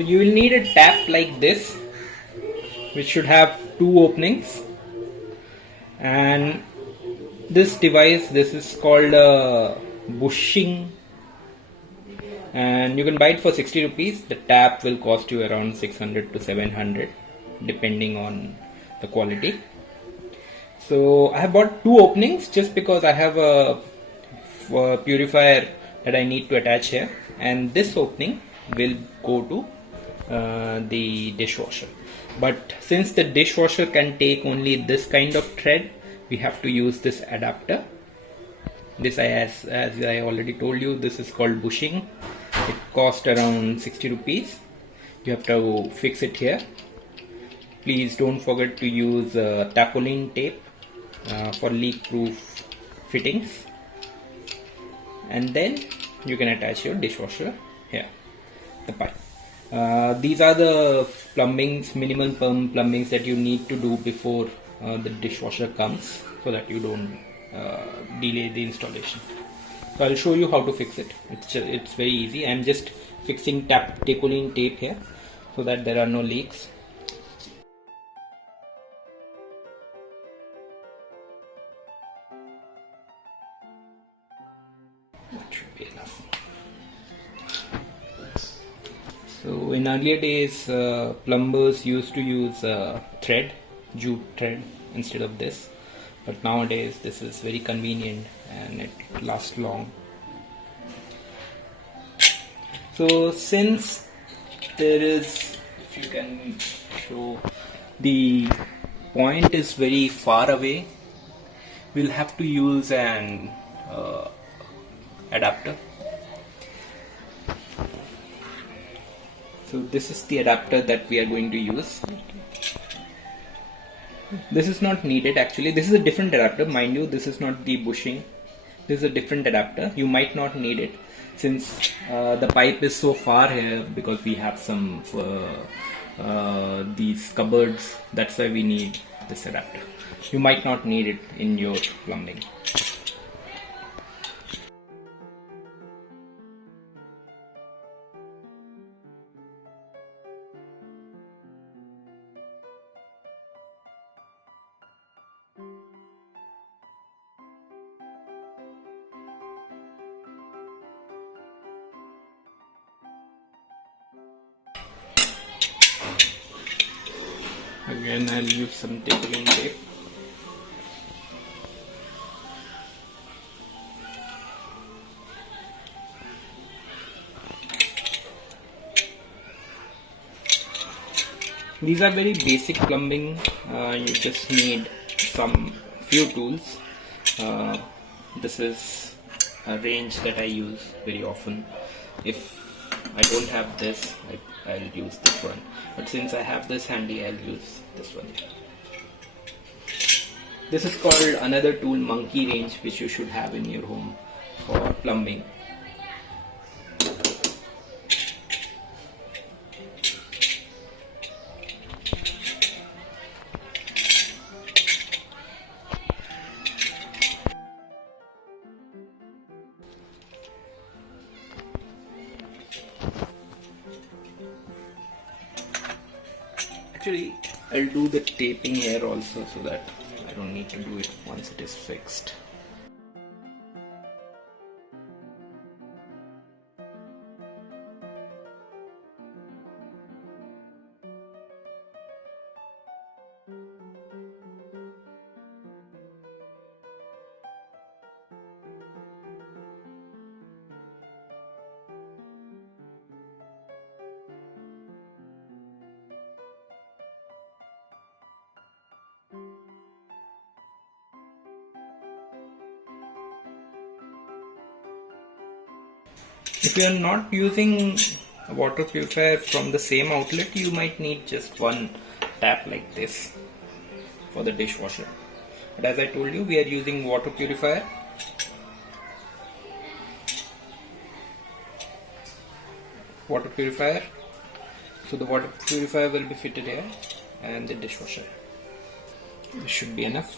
So you will need a tap like this, which should have two openings, and this device, this is called a bushing, and you can buy it for 60 rupees. The tap will cost you around 600 to 700 depending on the quality. So I have bought two openings just because I have a purifier that I need to attach here, and this opening will go to the dishwasher. But since the dishwasher can take only this kind of thread, we have to use this adapter. This, as I already told you, this is called bushing. It cost around 60 rupees. You have to fix it here. Please don't forget to use tarpaulin tape for leak proof fittings, and then you can attach your dishwasher here, the pipe. These are the minimum plumbings that you need to do before the dishwasher comes, so that you don't delay the installation. So I'll show you how to fix it. It's very easy. I'm just fixing tarpaulin tape here so that there are no leaks. That should be enough. So in earlier days, plumbers used to use thread, jute thread, instead of this. But nowadays this is very convenient and it lasts long. So since there is, if you can show, the point is very far away, we'll have to use an adapter. So this is the adapter that we are going to use. This is not needed actually. This is a different adapter, mind you. This is not the bushing. This is a different adapter. You might not need it since the pipe is so far here, because we have some these cupboards. That's why we need this adapter. You might not need it in your plumbing. Again, I'll use some tarpaulin tape. These are very basic plumbing. You just need some few tools. This is a range that I use very often. If I don't have this, I'll use this one. But since I have this handy, I'll use this one. This is called another tool, monkey wrench, which you should have in your home for plumbing. Actually, I'll do the taping here also, so that I don't need to do it once it is fixed. If you are not using a water purifier from the same outlet, you might need just one tap like this for the dishwasher. But as I told you, we are using water purifier. So the water purifier will be fitted here, and the dishwasher. This should be enough.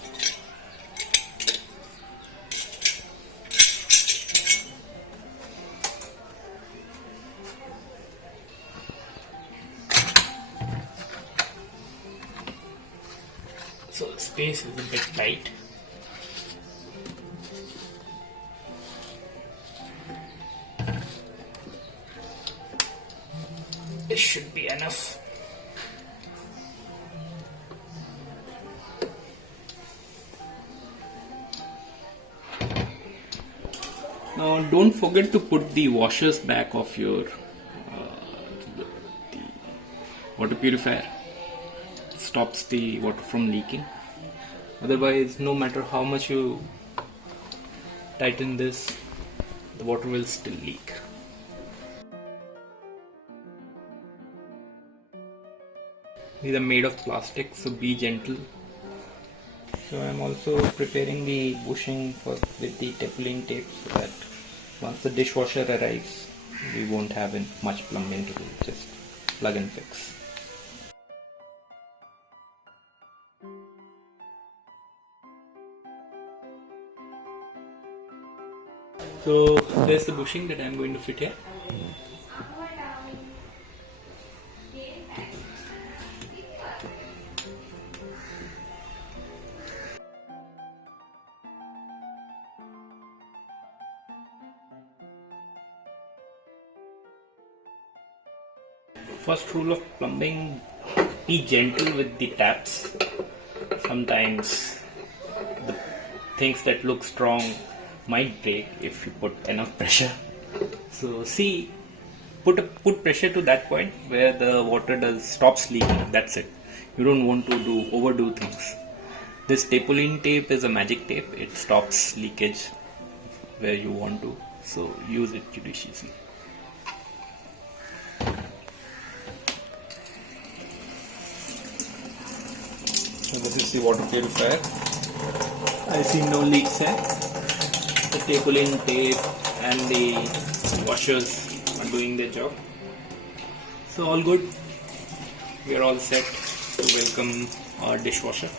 so the space is a bit tight. This should be enough. Now don't forget to put the washers back of your the water purifier. It stops the water from leaking. Otherwise, no matter how much you tighten this, the water will still leak. These are made of plastic, so be gentle. So I am also preparing the bushing with the tapioline tape so that once the dishwasher arrives, we won't have much plumbing to do, just plug and fix. So there's the bushing that I'm going to fit here. First rule of plumbing, be gentle with the taps. Sometimes the things that look strong might break if you put enough pressure. So see, put pressure to that point where the water stops leaking. That's it. You don't want to overdo things. This tapioline tape is a magic tape. It stops leakage where you want to. So use it judiciously. So this is the water purifier. I see no leaks here. The tapioline tape and the washers are doing their job. So all good. We are all set to welcome our dishwasher.